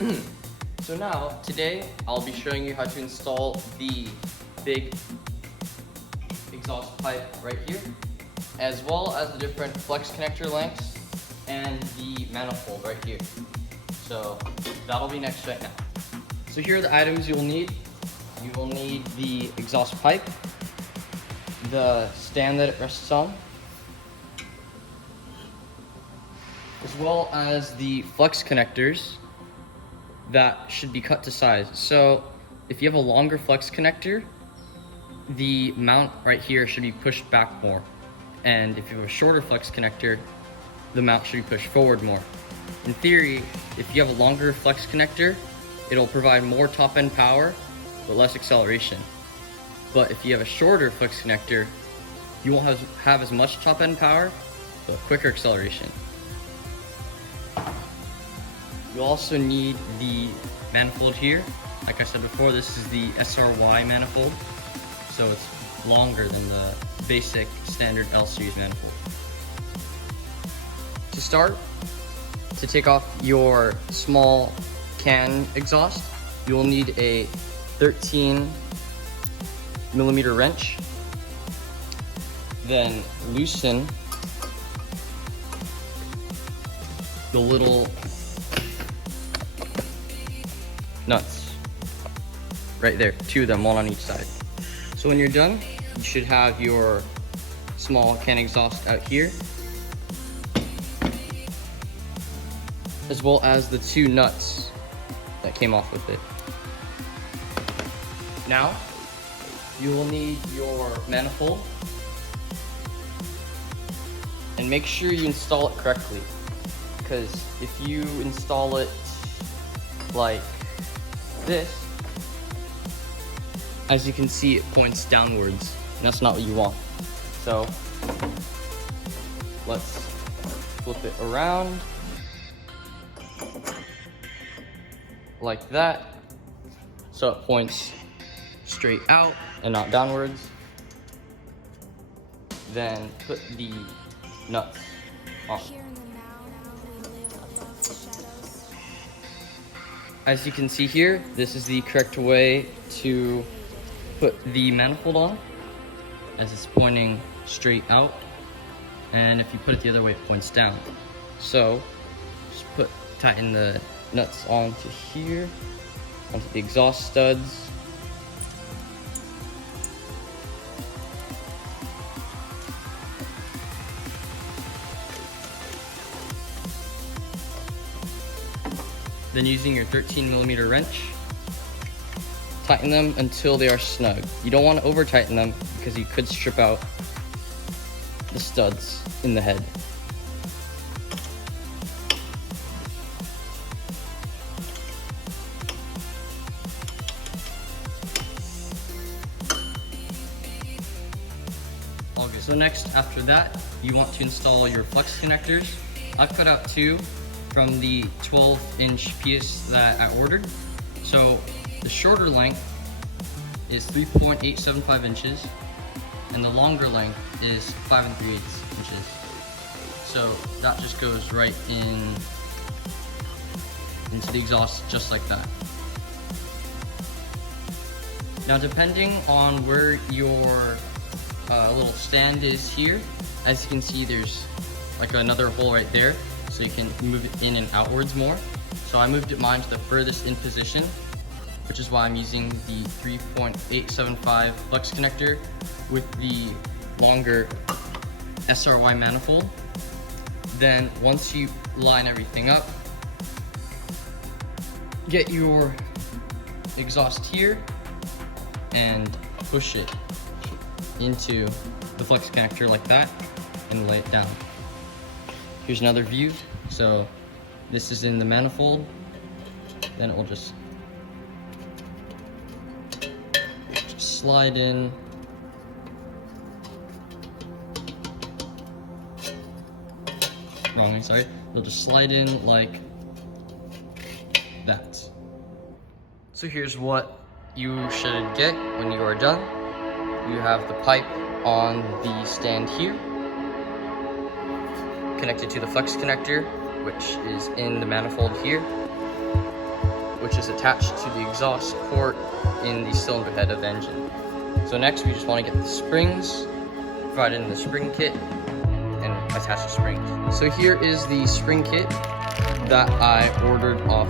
So now, today, I'll be showing you how to install the big exhaust pipe right here, as well as the different flex connector lengths and the manifold right here. So that'll be next right now. So here are the items you will need. You will need the exhaust pipe, the stand that it rests on, as well as the flex connectors that should be cut to size. So if you have a longer flex connector, the mount right here should be pushed back more. And if you have a shorter flex connector, the mount should be pushed forward more. In theory, if you have a longer flex connector, it'll provide more top end power, but less acceleration. But if you have a shorter flex connector, you won't have as much top end power, but quicker acceleration. You'll also need the manifold here. Like I said before, this is the SR-Y manifold, so it's longer than the basic standard L series manifold. To start, to take off your small can exhaust, you will need a 13mm wrench. Then loosen the little nuts right there, 2 of them, 1 on each side. So when you're done, you should have your small can exhaust out here, as well as the 2 nuts that came off with it. Now you will need your manifold, and make sure you install it correctly, because if you install it like this, as you can see, it points downwards, and that's not what you want. So let's flip it around like that, so it points straight out and not downwards. Then put the nuts on. As you can see here, this is the correct way to put the manifold on, as it's pointing straight out, and if you put it the other way, it points down. So just tighten the nuts onto here, onto the exhaust studs. Then using your 13mm wrench, tighten them until they are snug. You don't want to over tighten them because you could strip out the studs in the head. All good. So next, after that, you want to install your flex connectors. I've cut out 2 from the 12-inch piece that I ordered. So the shorter length is 3.875 inches, and the longer length is 5 3/8 inches. So that just goes right into the exhaust, just like that. Now, depending on where your little stand is here, as you can see, there's like another hole right there, so you can move it in and outwards more. So I moved mine to the furthest in position, which is why I'm using the 3.875 flex connector with the longer SR-Y manifold. Then once you line everything up, get your exhaust here and push it into the flex connector like that and lay it down. Here's another view. So this is in the manifold, then it will just slide in. Wrong, sorry. It'll just slide in like that. So here's what you should get when you are done. You have the pipe on the stand here, connected to the flex connector, which is in the manifold here. which is attached to the exhaust port in the cylinder head of the engine. So next, we just want to get the springs, provide in the spring kit, and attach the springs. So here is the spring kit that I ordered off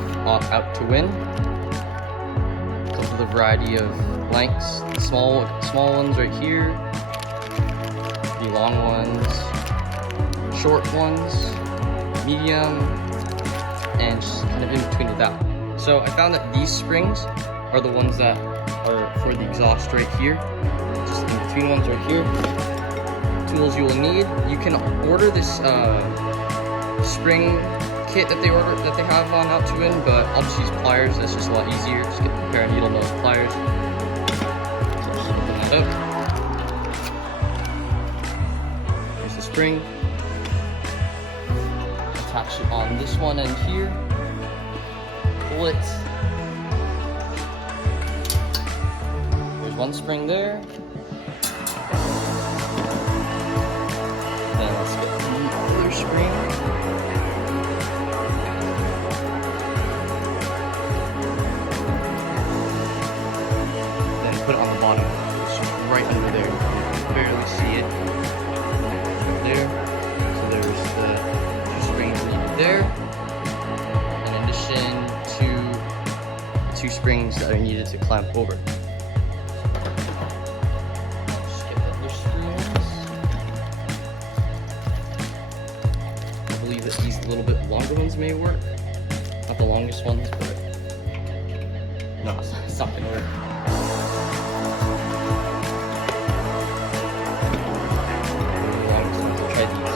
Out to Win. Comes with a variety of lengths. The small ones right here, the long ones, short ones, medium, and just kind of in between with that. So I found that these springs are the ones that are for the exhaust right here. Just in between ones right here. Tools you will need. You can order this spring kit that they have on Out to Win, but I'll just use pliers. That's just a lot easier. Just get a pair of needle nose pliers. So just open that up. Here's the spring. Attach it on this one end here. Pull it. There's one spring there. Then let's get the other spring. Then put it on the bottom. It's just right under there. You can barely see it. There. So there's the two springs needed there. In addition to the two springs that are needed to clamp over. That these little bit longer ones may work. Not the longest ones, but no, it's not gonna work. The longest ones, I'll try these.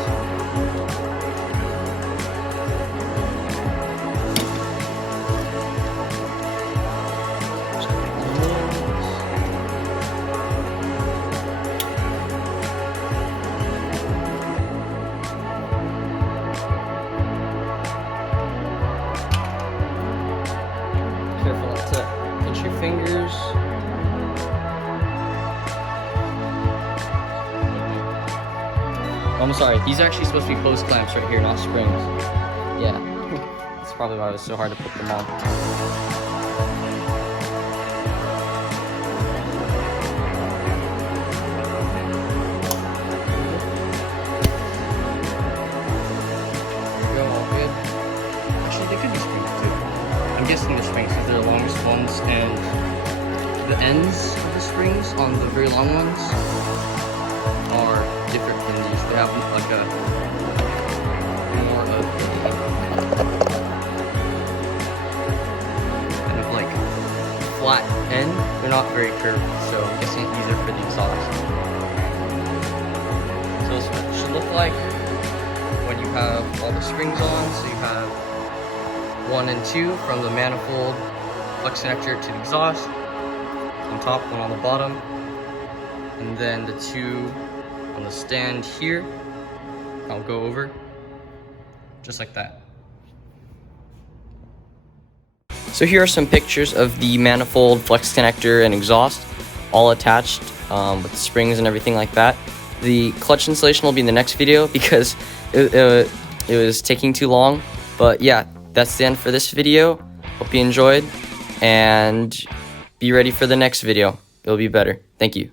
Careful not to pinch your fingers. I'm sorry, these are actually supposed to be hose clamps right here, not springs. Yeah, that's probably why it was so hard to put them on. They could be springs too. I'm guessing they're springs because they're the longest ones, and the ends of the springs on the very long ones are different than these. They have like a more of a kind of like flat end. They're not very curved, so I'm guessing these are for the exhaust. So this is what it should look like when you have all the springs on. So you have 1 and 2 from the manifold flex connector to the exhaust, on top, one on the bottom, and then the 2 on the stand here. I'll go over just like that. So here are some pictures of the manifold flex connector and exhaust, all attached with the springs and everything like that. The clutch installation will be in the next video because it was taking too long, but yeah. That's the end for this video. Hope you enjoyed, and be ready for the next video. It'll be better. Thank you.